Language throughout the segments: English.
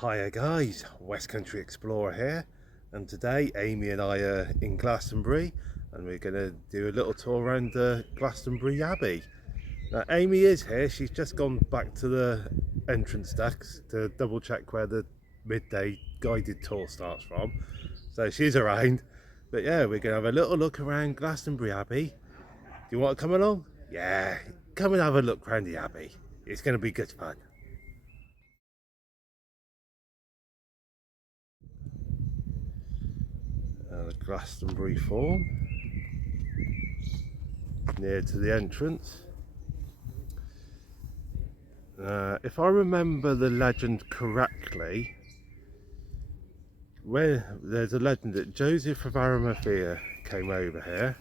Hiya guys, West Country Explorer here, and today Amy and I are in Glastonbury and we're going to do a little tour around the Glastonbury Abbey. Now Amy is here, she's just gone back to the entrance decks to double check where the midday guided tour starts from, so she's around. But yeah, we're going to have a little look around Glastonbury Abbey. Do you want to come along? Yeah, come and have a look around the Abbey, it's going to be good fun. The Glastonbury Form near to the entrance. If I remember the legend correctly, there's a legend that Joseph of Arimathea came over here,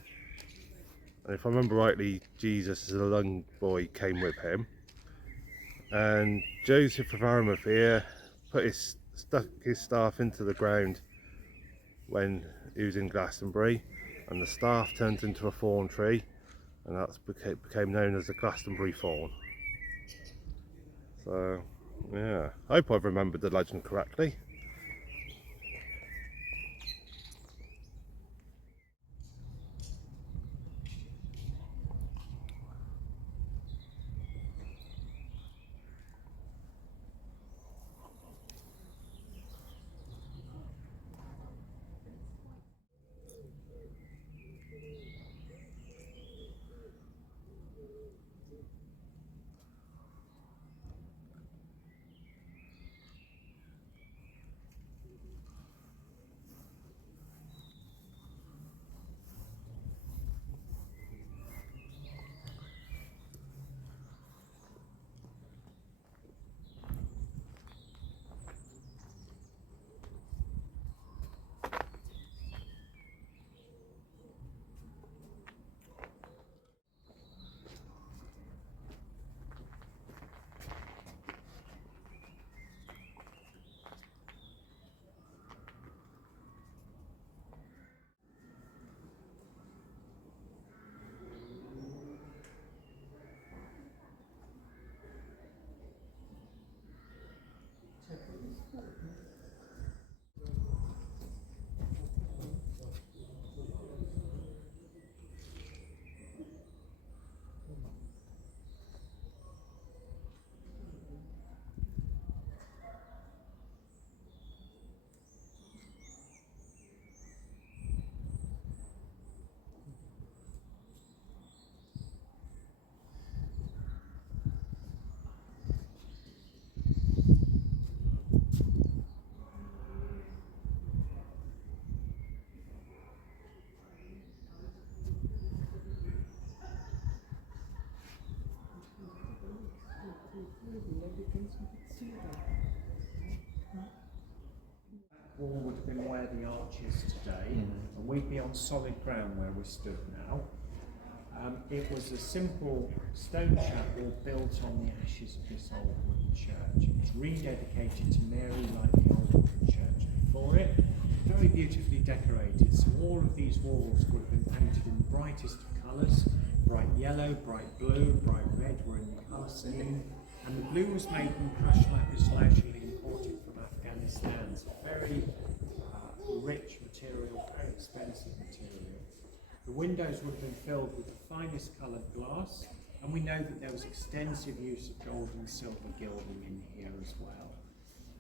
and if I remember rightly, Jesus as a young boy came with him, and Joseph of Arimathea stuck his staff into the ground when he was in Glastonbury, and the staff turned into a thorn tree, and that became known as the Glastonbury Thorn. So yeah, I hope I've remembered the legend correctly. Wall would have been where the arch is today, and we'd be on solid ground where we stood now. It was a simple stone chapel built on the ashes of this old wooden church. It was rededicated to Mary like the old wooden church before it. Very beautifully decorated, so all of these walls would have been painted in the brightest of colours. Bright yellow, bright blue, bright red were in the colour scheme, and the blue was made from crushed lapis lazuli imported from Afghanistan. So very rich material, very expensive material. The windows would have been filled with the finest coloured glass, and we know that there was extensive use of gold and silver gilding in here as well.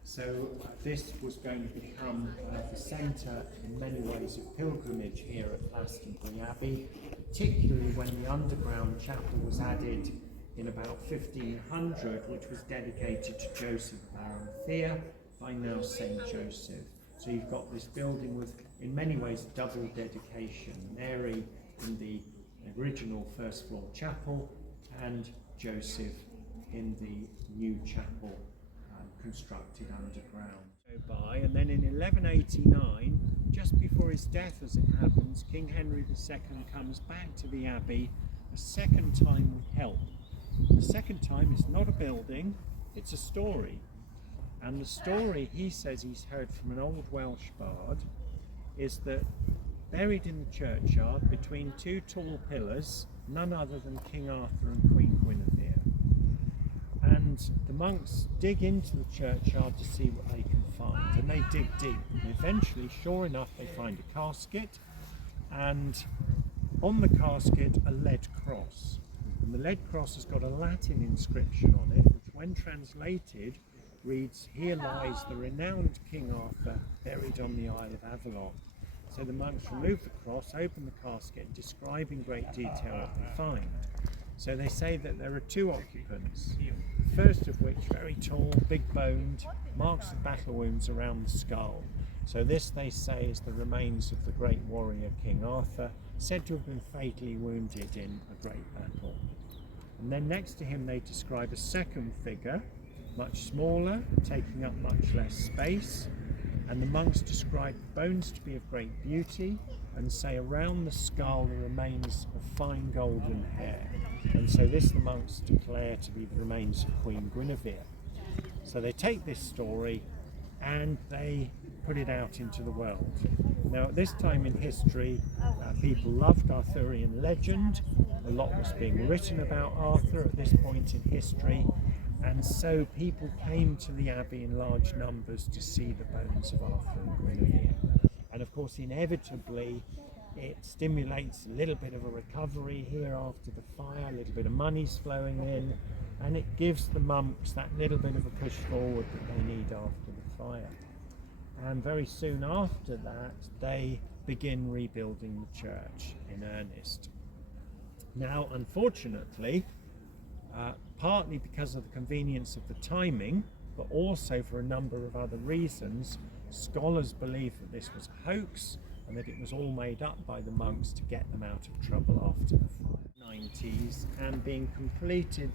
So this was going to become the centre in many ways of pilgrimage here at Glastonbury Abbey, particularly when the underground chapel was added in about 1500, which was dedicated to Joseph of Arimathea, by now St. Joseph. So you've got this building with, in many ways, double dedication. Mary in the original first floor chapel and Joseph in the new chapel constructed underground. Go by, and then in 1189, just before his death as it happens, King Henry II comes back to the Abbey a second time with help. The second time is not a building, it's a story. And the story, he says he's heard from an old Welsh bard, is that buried in the churchyard between two tall pillars, none other than King Arthur and Queen Guinevere. And And the monks dig into the churchyard to see what they can find, and they dig deep. And eventually, sure enough, they find a casket, and on the casket a lead cross. And the lead cross has got a Latin inscription on it, which when translated reads, "Here lies the renowned King Arthur buried on the Isle of Avalon." So the monks remove the cross, open the casket, and describe in great detail what they find. So they say that there are two occupants, the first of which, very tall, big-boned, marks of battle wounds around the skull. So this, they say, is the remains of the great warrior King Arthur, said to have been fatally wounded in a great battle. And then next to him they describe a second figure, much smaller, taking up much less space, and the monks describe the bones to be of great beauty and say around the skull the remains of fine golden hair. And so this the monks declare to be the remains of Queen Guinevere. So they take this story and they put it out into the world. Now at this time in history, people loved Arthurian legend. A lot was being written about Arthur at this point in history, and so people came to the abbey in large numbers to see the bones of Arthur and Guinevere. And of course, inevitably, it stimulates a little bit of a recovery here after the fire, a little bit of money's flowing in, and it gives the monks that little bit of a push forward that they need after the fire. And very soon after that, they begin rebuilding the church in earnest. Now, unfortunately, partly because of the convenience of the timing, but also for a number of other reasons, scholars believe that this was a hoax and that it was all made up by the monks to get them out of trouble after the 90s, and being completed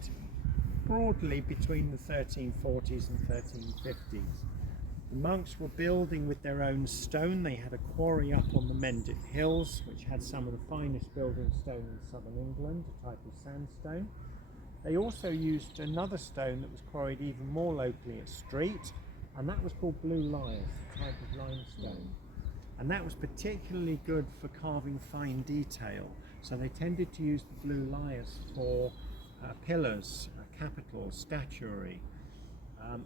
broadly between the 1340s and 1350s. The monks were building with their own stone. They had a quarry up on the Mendip Hills, which had some of the finest building stone in southern England, a type of sandstone. They also used another stone that was quarried even more locally at Street, and that was called blue lias, a type of limestone. And that was particularly good for carving fine detail. So they tended to use the blue lias for pillars, capitals, statuary.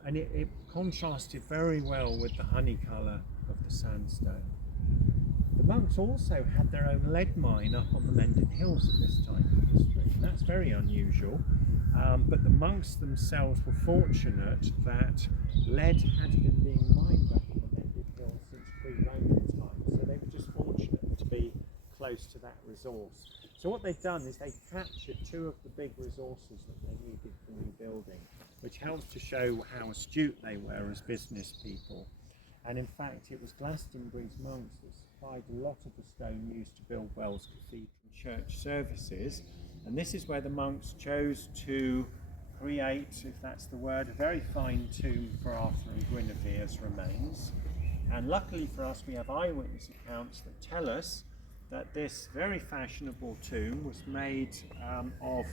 And it contrasted very well with the honey colour of the sandstone. The monks also had their own lead mine up on the Mendip Hills at this time in history, and that's very unusual. But the monks themselves were fortunate that lead had been being mined up on the Mendip Hills since pre-Roman times, so they were just fortunate to be close to that resource. So what they've done is they've captured two of the big resources that they needed for rebuilding, which helps to show how astute they were as business people. And in fact, it was Glastonbury's monks that supplied a lot of the stone used to build Wells Cathedral church services. And this is where the monks chose to create, if that's the word, a very fine tomb for Arthur and Guinevere's remains. And luckily for us, we have eyewitness accounts that tell us that this very fashionable tomb was made of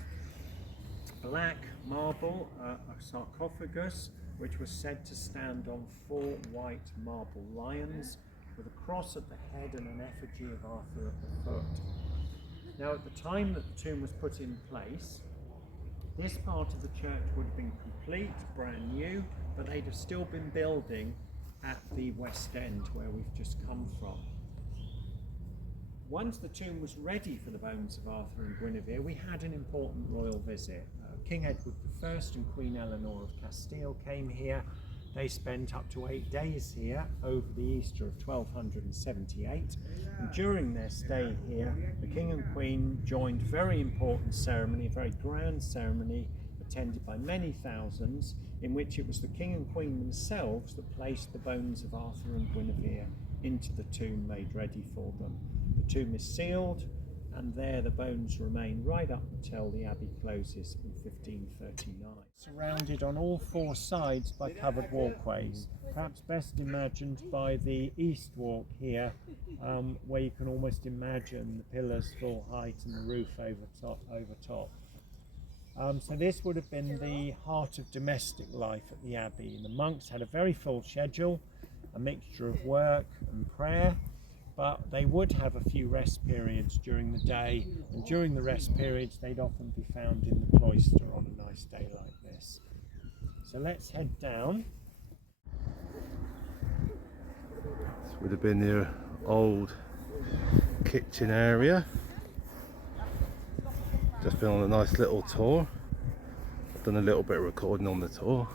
black marble, a sarcophagus, which was said to stand on 4 white marble lions with a cross at the head and an effigy of Arthur at the foot. Now, at the time that the tomb was put in place, this part of the church would have been complete, brand new, but they'd have still been building at the west end where we've just come from. Once the tomb was ready for the bones of Arthur and Guinevere, we had an important royal visit. King Edward I and Queen Eleanor of Castile came here. They spent up to 8 days here over the Easter of 1278. And during their stay here, the King and Queen joined a very important ceremony, a very grand ceremony, attended by many thousands, in which it was the King and Queen themselves that placed the bones of Arthur and Guinevere into the tomb made ready for them. The tomb is sealed, and there the bones remain right up until the abbey closes in 1539. Surrounded on all 4 sides by covered walkways, perhaps best imagined by the east walk here, where you can almost imagine the pillars full height and the roof over top. So this would have been the heart of domestic life at the abbey. And the monks had a very full schedule, a mixture of work and prayer, but they would have a few rest periods during the day, and during the rest periods they'd often be found in the cloister on a nice day like this. So let's head down. This would have been your old kitchen area. Just been on a nice little tour. I've done a little bit of recording on the tour.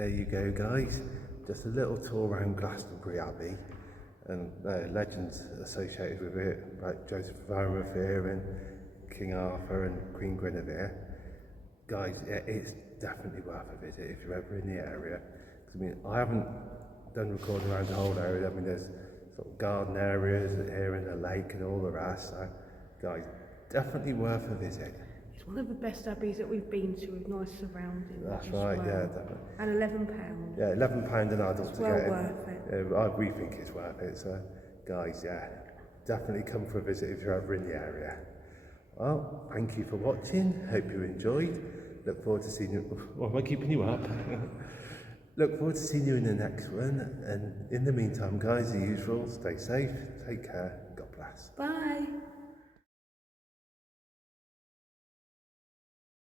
there you go, guys. Just a little tour around Glastonbury Abbey and legends associated with it, like Joseph of Arimathea and King Arthur and Queen Guinevere. Guys, it's definitely worth a visit if you're ever in the area. 'Cause, I mean, I haven't done recording around the whole area. I mean, there's sort of garden areas here in the lake and all the rest. So, guys, definitely worth a visit. It's one of the best abbeys that we've been to with nice surroundings. That's as right, well. yeah, definitely. And £11. Yeah, £11 an adult It's to well get in. worth it. We think it's worth it. So, guys, yeah, definitely come for a visit if you're ever in the area. Well, thank you for watching. Hope you enjoyed. Look forward to seeing you. Well, am I keeping you up? Look forward to seeing you in the next one. And in the meantime, guys, as usual, stay safe, take care, God bless. Bye.